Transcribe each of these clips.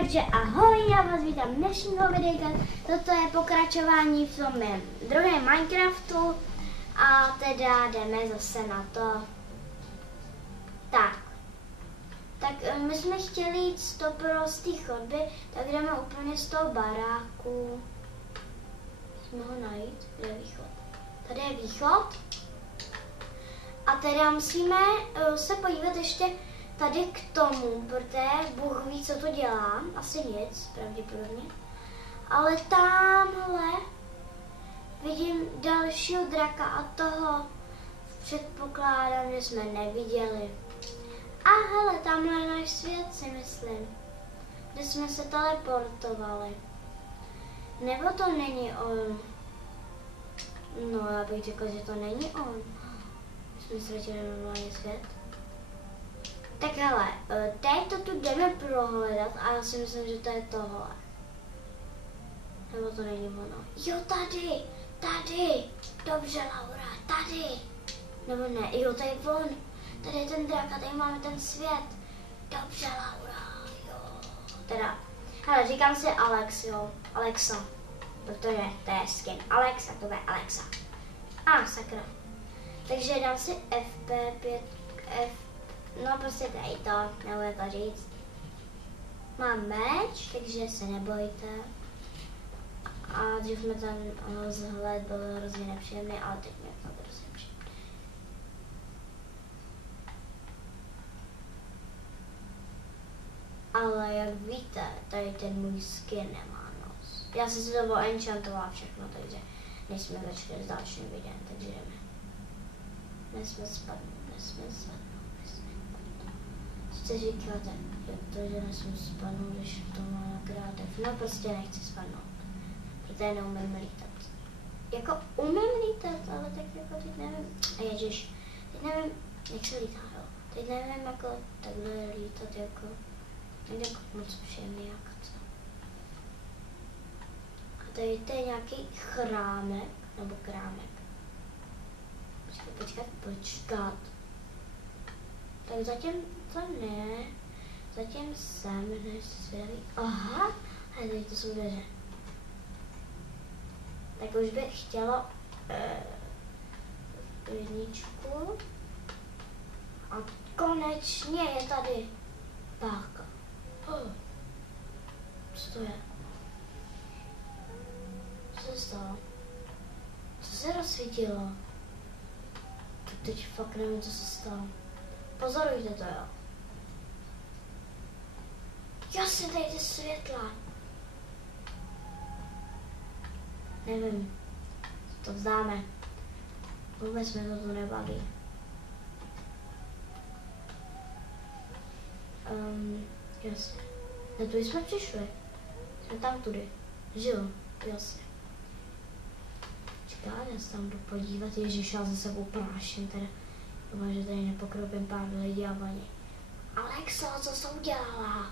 Takže ahoj, já vás vítám v dnešního videa. Toto je pokračování v tom mém druhém Minecraftu a teda jdeme zase na to. Tak my jsme chtěli jít z té chodby, tak jdeme úplně z toho baráku. Musíme ho najít, kde je východ? Tady je východ. A teda musíme se podívat ještě tady k tomu, protože Bůh ví, co to dělá. Asi nic, pravděpodobně. Ale tamhle vidím dalšího draka a toho předpokládám, že jsme neviděli. A hele, tamhle je náš svět, si myslím, kde jsme se teleportovali. Nebo to není on? No, já bych řekla, že to není on. Jsme ztratili normálně svět. Tak hele, teď to tu jdeme prohledat a já si myslím, že to je tohle. Nebo to není ono. Jo, tady. Dobře, Laura, tady. Nebo ne, jo, to je on. Tady je ten drak a tady máme ten svět. Dobře, Laura, jo. Teda, hele, říkám si Alex, jo. Alexa. Protože to je skin Alex a to je Alexa. Sakra. Takže dám si FP5, no prostě tady to, nebude to říct. Mám meč, takže se nebojte. A dřív jsme ten vzhled byl hrozně nepříjemný, ale teď mě to hrozně příjemný. Ale jak víte, tady ten můj skin nemá nos. Já jsem si to enchantovala všechno, takže než jsme začali s dalším videem, takže jdeme. Nesmí spadnout. Co říkáte? Protože nesmím spadnout, když to má krátev. No prostě nechci spadnout, protože neumím lítat. Jako umím lítat, ale tak jako teď nevím. Ježiš, teď nevím, jak se lítá, jo. Teď nevím jako takhle lítat jako, jako moc příjemný jak co. A tady to je nějaký chrámek, nebo krámek. Počkat. Tak zatím to ne. Zatím jsem, než svědavý. Aha, a tady to jsou dveře. Tak už bych chtěla jedničku. A konečně je tady páka. Co to je? Co se stalo? Co se rozsvítilo? Teď fakt nevím, co se stalo. Pozorujte to, jo. Jasně, tady ty světla. Nevím, to vzdáme. Vůbec mě to tu nebaví. Jasně. Na tu jsme přišli. Jsme tam tudy. Že jo, jasně. Já se tam jdu podívat, ježiš, já za sebou práším teda. Doufám, že tady nepokropím pár lidí a vaní. Alexa, co jsi udělala?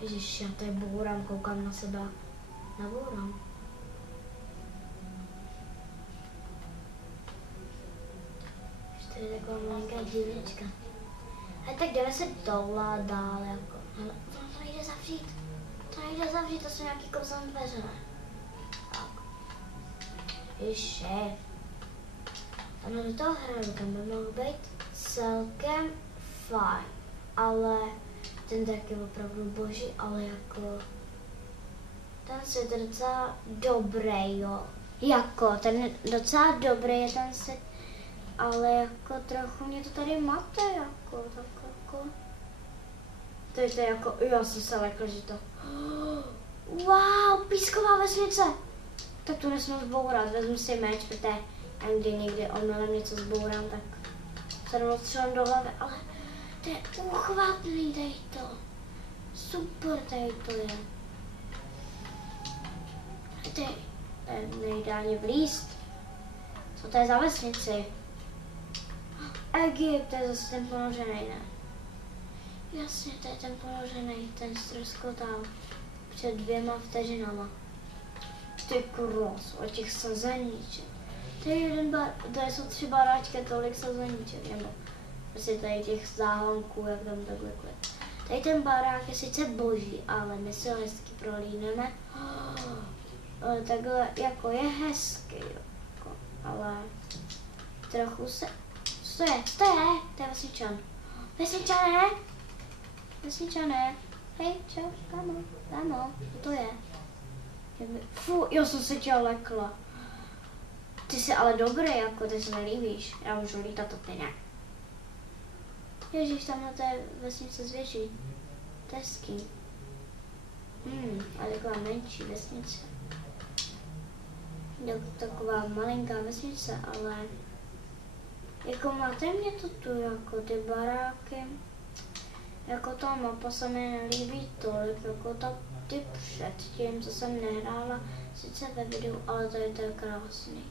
Ježiš, já tady bourám, koukám na sebe. Nabourám. Ještě tady je taková malinká divnička. Tak jdeme se doula dál jako. Hele, to nejde zavřít. To jsou nějaký kouzelné dveře, ne? Tak. Ježiši. Ano, do toho hradu, tam by mohl být celkem fajn, ale ten drak je opravdu boží, ale jako ten svět je docela dobrý, jo. Jako, ten docela dobrý je ten svět, ale jako trochu mě to tady mate, jako, tak jako. To je jako, já jsem se lekla, že to. Wow, písková vesnice. Tak tu nesmím zbourat, vezmu si meč, protože někdy omylem něco zbourám, tak se rovnou střelám do hlavy, ale to je uchvatný, tady to. Super, tady to je. Tady nejde ani vlízt. Co to je za vesnici? Egypt, to je zase ten ponořený, ne? Jasně, to je ten ponořený, ten ztroskotal před 2 vteřinama. Ty kros, o těch sazeníček. To je to jsou 3 baráčky, tolik sazeníček, nebo Prostě tady těch záhonků, jak tam takhle klid. Tady ten barák je sice boží, ale my si ho hezky prolíneme. Ale takhle jako je hezký, jako, ale trochu se... Co to je? Co to je? To je vesničan. Vesničané? Vesničané? Hej, čau, kámo, co to je? Fú, já jsem se tě lekla. Ty jsi ale dobrý, jako ty se nelíbíš. Já můžu lítat, to ty ne. Ježíš, tam na té vesnice zvětší. To je hezký. Ale taková menší vesnice. Taková malinká vesnice, ale jako máte mě to tu, jako ty baráky. Jako ta mapa se mi nelíbí tolik, jako ty předtím, co jsem nehrála, sice ve videu, ale tady to je krásný.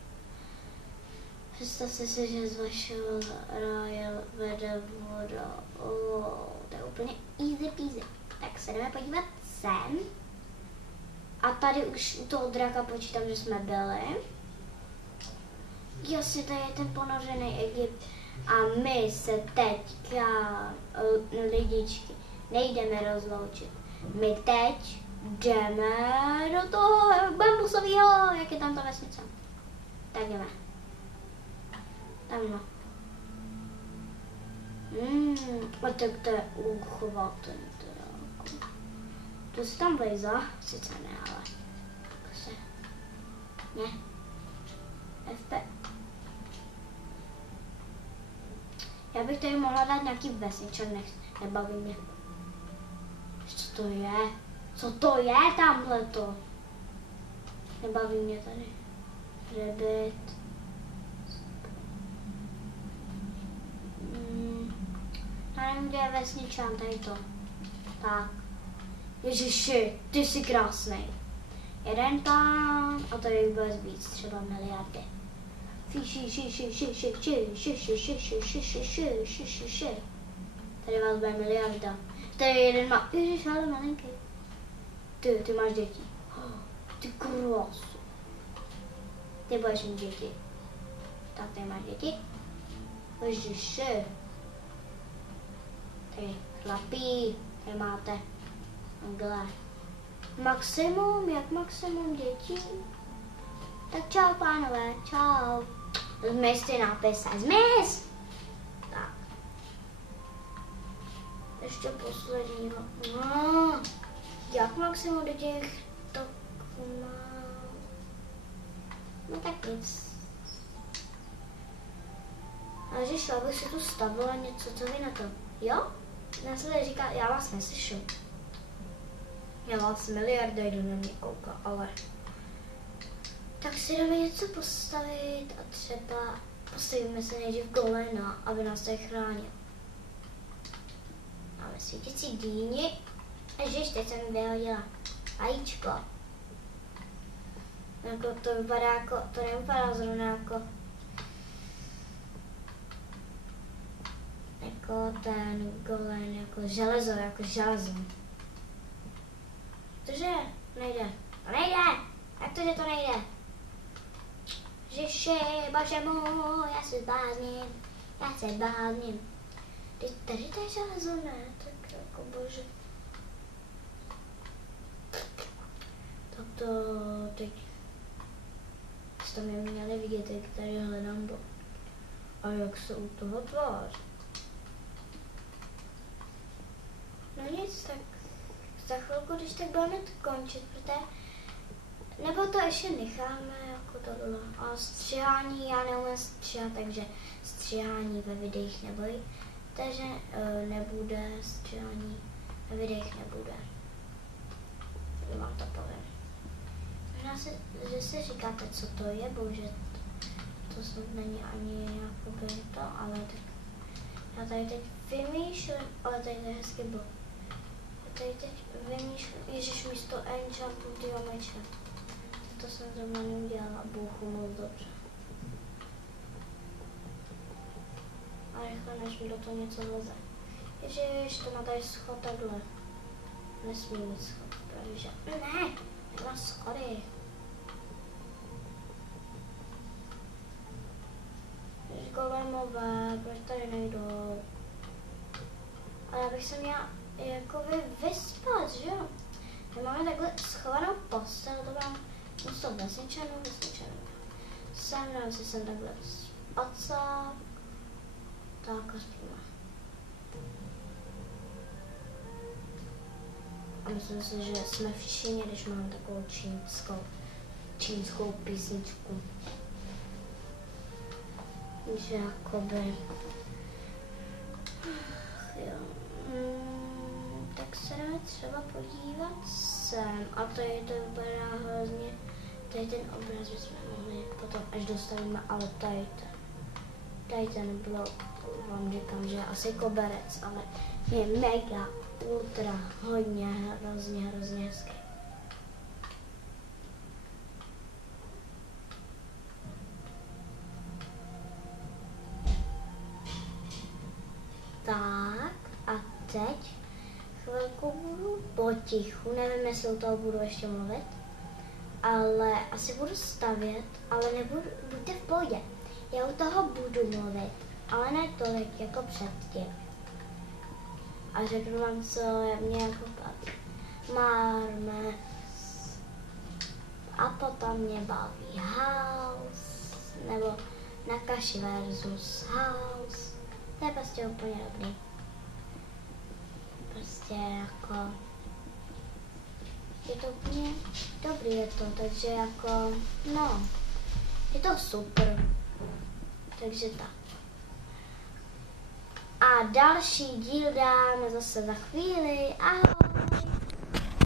Představte si, že z vašeho ráje vede voda. To je úplně easy peasy. Tak se jdeme podívat sem. A tady už u toho draka počítám, že jsme byli. Jasně, tady je ten ponořený Egypt. A my se teďka, lidičky, nejdeme rozloučit. My teď jdeme do toho bambusového, jak je tam ta vesnice. Tak jdeme. Tamno. A tak to je uchovatelný teda. To si tam vlejza, sice ne, ale prostě ne. FP. Já bych tady mohla dát nějaký vesničan, nebaví mě. Co to je? Co to je tamhleto? Nebaví mě tady. Rabbit. Já nevím, kde je vesničan, tady to. Tak. Ježiši, ty jsi krásnej. Jeden tam a tady bude víc, třeba miliardy. Tady vás bude miliarda. Tady jeden má, ježiš, ale malinký. Ty máš děti. Ty krásu. Ty budeš mít děti. Tak tady máš děti. Ježiši. Tady chlapí, tady máte. Takhle. Maximum, jak maximum dětí? Tak čau, pánové, čau. Zmiz ty nápise, zmiz! Tak. Ještě posledního. Jak maximum do těch tak má... No tak nic. Ale že šla bych si tu stavila něco, co vy na to? Jo? Já se tady říká, já vás neslyšu. Já vás miliarda jdu na mě koukat, ale... Tak si jdeme něco postavit a třeba postavíme se nejdřív golena, aby nás tady chránil. Máme svítící dýni. Ježiš, teď jsem vyhodila vajíčko. Jako to vypadá jako, to nevypadá zrovna jako ten golen, jako železo. Protože nejde. To nejde! Jak to, že to nejde? Ježiši, bože můj, já se bázním. Tady to je železo, ne? Tak jako bože. Tak to teď jste mě měli vidět, jak tady hledám bod. A jak se u toho tváří. No nic, tak za chvilku, když tak budeme končit, protože... Nebo to ještě necháme jako tohle. A střihání, já neumím stříhat, takže střihání ve videích nebojte, že nebude, střihání ve videích nebude. Já vám to povím. Možná si, že si říkáte, co to je, bože, to snad není ani jakoby to, ale tak já tady teď vymýšlím, ale tady to je hezky bod. Já tady teď vymýšlím, ježiš, místo enchantu tyho meče. To jsem zrovna neudělala, bůhu moc dobře. A rychle, než mi do toho něco vleze. Ježiš, to má tady schod takhle. Nesmí mít schod, protože... Ne, nemá schody. Ježiš, golemové, proč tady nejdou? ale já bych se měla jakoby vyspat, že jo? My máme takhle schovanou postel, to mám to vesničanou. Sem dám si sem takhle spacák. Tak a spíme. A myslím si, že jsme v Číně, když máme takovou čínskou písničku. Že jakoby... Jo. Tak se jdeme třeba podívat sem. A tady to vypadá hrozně... Tady ten obraz bychom mohli potom, až dostavíme, ale tady ten blok, vám říkám, že je asi koberec, ale je mega, ultra, hodně, hrozně hezký. Tak a teď chvilku budu potichu, nevím, jestli u toho budu ještě mluvit, ale asi budu stavět, ale buďte v pohodě. Já u toho budu mluvit, ale ne tolik jako předtím. A řeknu vám, co mě jako baví. Marmes. A potom mě baví House, nebo Nakashi versus House. To je prostě úplně dobrý. Prostě jako... Je to úplně dobrý je to, takže jako, no, je to super. Takže tak. A další díl dáme zase za chvíli. Ahoj!